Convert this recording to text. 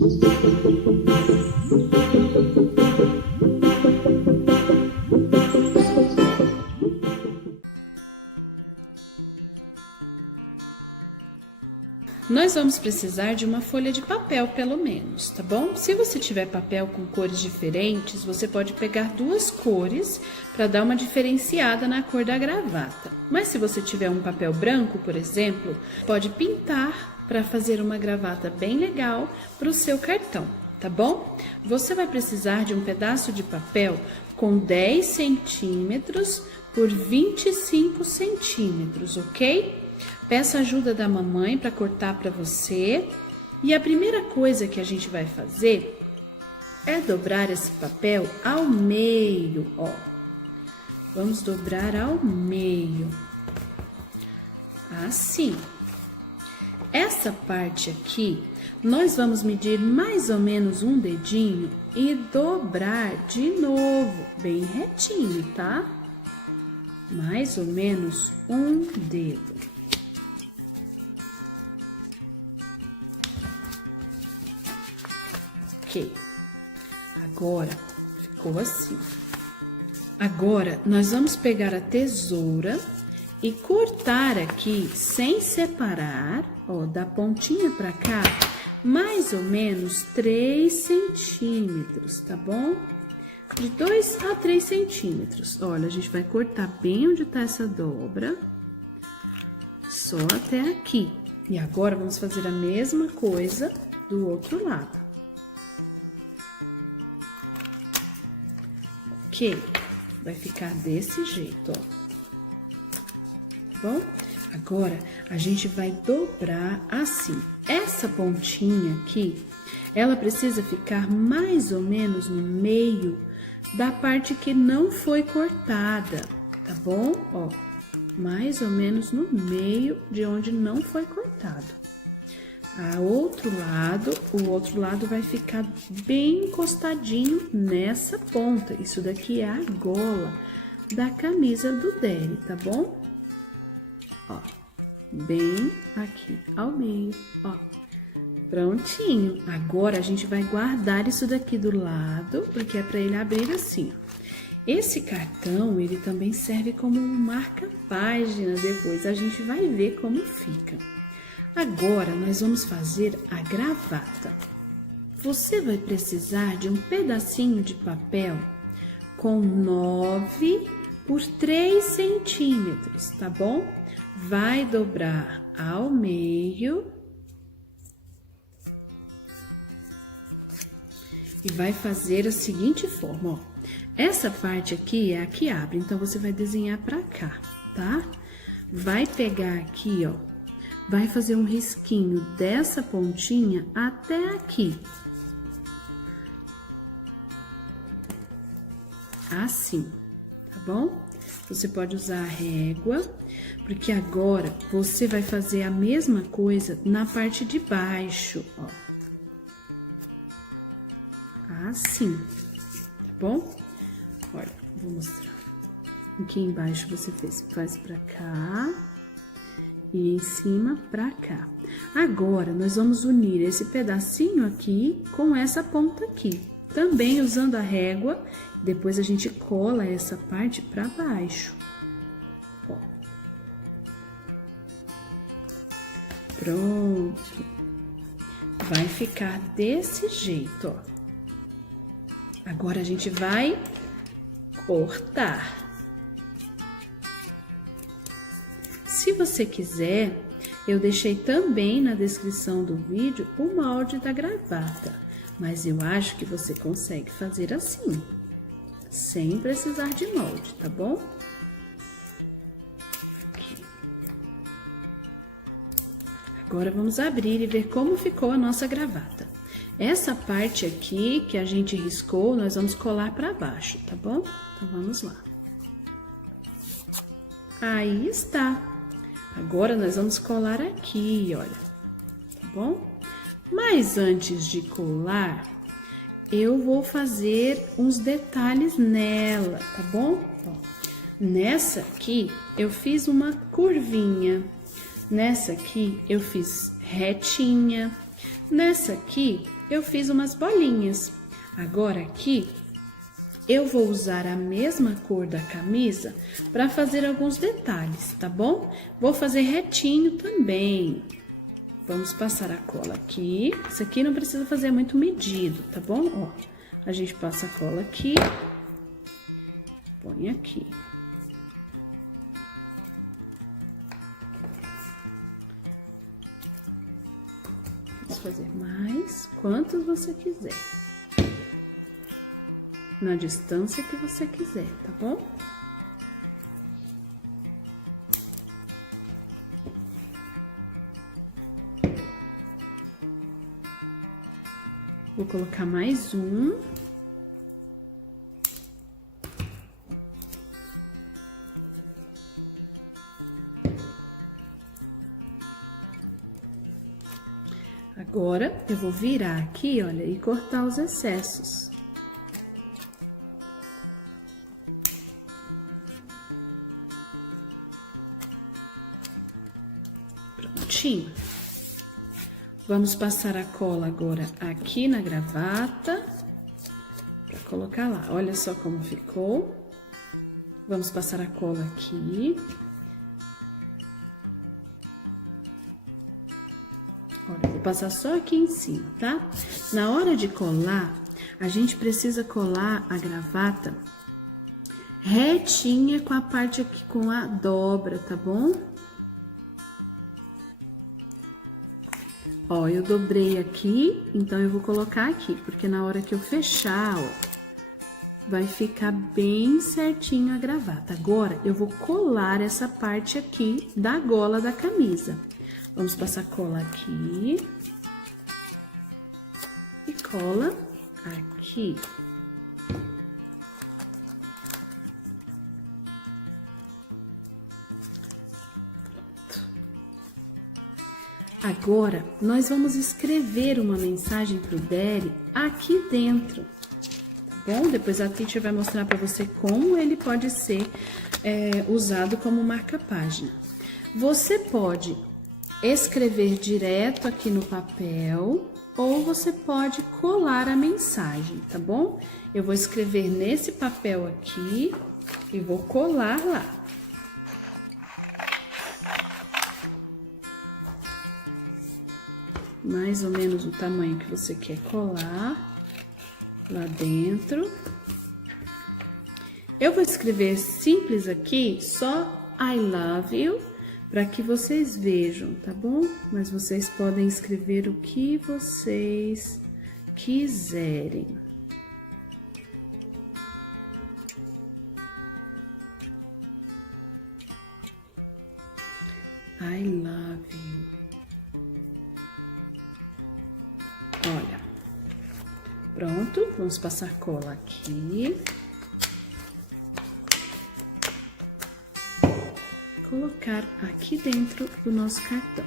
Nós vamos precisar de uma folha de papel, pelo menos, tá bom? Se você tiver papel com cores diferentes, você pode pegar duas cores para dar uma diferenciada na cor da gravata. Mas se você tiver um papel branco, por exemplo, pode pintar para fazer uma gravata bem legal para o seu cartão, tá bom? Você vai precisar de um pedaço de papel com 10 centímetros por 25 centímetros, ok? Peça ajuda da mamãe para cortar para você. E a primeira coisa que a gente vai fazer é dobrar esse papel ao meio, ó. Vamos dobrar ao meio. Assim. Essa parte aqui, nós vamos medir mais ou menos um dedinho e dobrar de novo, bem retinho, tá? Mais ou menos um dedo. Ok, agora ficou assim. Agora, nós vamos pegar a tesoura e cortar aqui, sem separar, ó, da pontinha pra cá, mais ou menos 3 centímetros, tá bom? De 2 a 3 centímetros. Olha, a gente vai cortar bem onde tá essa dobra, só até aqui. E agora, vamos fazer a mesma coisa do outro lado. Ok, vai ficar desse jeito, ó. Tá bom? Agora, a gente vai dobrar assim. Essa pontinha aqui, ela precisa ficar mais ou menos no meio da parte que não foi cortada, tá bom? Ó, mais ou menos no meio de onde não foi cortado. O outro lado vai ficar bem encostadinho nessa ponta. Isso daqui é a gola da camisa do Derry, tá bom? Ó, bem aqui ao meio, ó. Prontinho. Agora, a gente vai guardar isso daqui do lado, porque é para ele abrir assim, ó. Esse cartão, ele também serve como um marca-página depois. A gente vai ver como fica. Agora, nós vamos fazer a gravata. Você vai precisar de um pedacinho de papel com 9 por 3 centímetros, tá bom? Vai dobrar ao meio e vai fazer a seguinte forma, ó. Essa parte aqui é a que abre, então você vai desenhar pra cá, tá? Vai pegar aqui, ó. Vai fazer um risquinho dessa pontinha até aqui. Assim, tá bom? Você pode usar a régua, porque agora você vai fazer a mesma coisa na parte de baixo, ó. Assim, tá bom? Olha, vou mostrar. Aqui embaixo você faz pra cá. E em cima pra cá. Agora, nós vamos unir esse pedacinho aqui com essa ponta aqui. Também usando a régua, depois a gente cola essa parte pra baixo. Ó. Pronto. Vai ficar desse jeito, ó. Agora, a gente vai cortar. Se você quiser, eu deixei também na descrição do vídeo o molde da gravata, mas eu acho que você consegue fazer assim, sem precisar de molde, tá bom? Aqui. Agora vamos abrir e ver como ficou a nossa gravata. Essa parte aqui que a gente riscou, nós vamos colar para baixo, tá bom? Então vamos lá. Aí está. Agora, nós vamos colar aqui, olha, tá bom? Mas antes de colar, eu vou fazer uns detalhes nela, tá bom? Ó, nessa aqui, eu fiz uma curvinha. Nessa aqui, eu fiz retinha. Nessa aqui, eu fiz umas bolinhas. Agora aqui, eu vou usar a mesma cor da camisa para fazer alguns detalhes, tá bom? Vou fazer retinho também. Vamos passar a cola aqui. Isso aqui não precisa fazer muito medido, tá bom? Ó, a gente passa a cola aqui, põe aqui. Vamos fazer mais, quantos você quiser. Na distância que você quiser, tá bom? Vou colocar mais um. Agora, eu vou virar aqui, olha, e cortar os excessos. Prontinho. Vamos passar a cola agora aqui na gravata, para colocar lá. Olha só como ficou. Vamos passar a cola aqui. Olha, vou passar só aqui em cima, tá? Na hora de colar, a gente precisa colar a gravata retinha com a parte aqui, com a dobra, tá bom? Ó, eu dobrei aqui, então eu vou colocar aqui, porque na hora que eu fechar, ó, vai ficar bem certinho a gravata. Agora, eu vou colar essa parte aqui da gola da camisa. Vamos passar cola aqui. E cola aqui. Agora, nós vamos escrever uma mensagem pro Daddy aqui dentro, tá bom? Depois a teacher vai mostrar para você como ele pode ser usado como marca-página. Você pode escrever direto aqui no papel ou você pode colar a mensagem, tá bom? Eu vou escrever nesse papel aqui e vou colar lá. Mais ou menos o tamanho que você quer colar lá dentro. Eu vou escrever simples aqui, só I love you, para que vocês vejam, tá bom? Mas vocês podem escrever o que vocês quiserem. I love you. Olha, pronto, vamos passar cola aqui. Colocar aqui dentro do nosso cartão.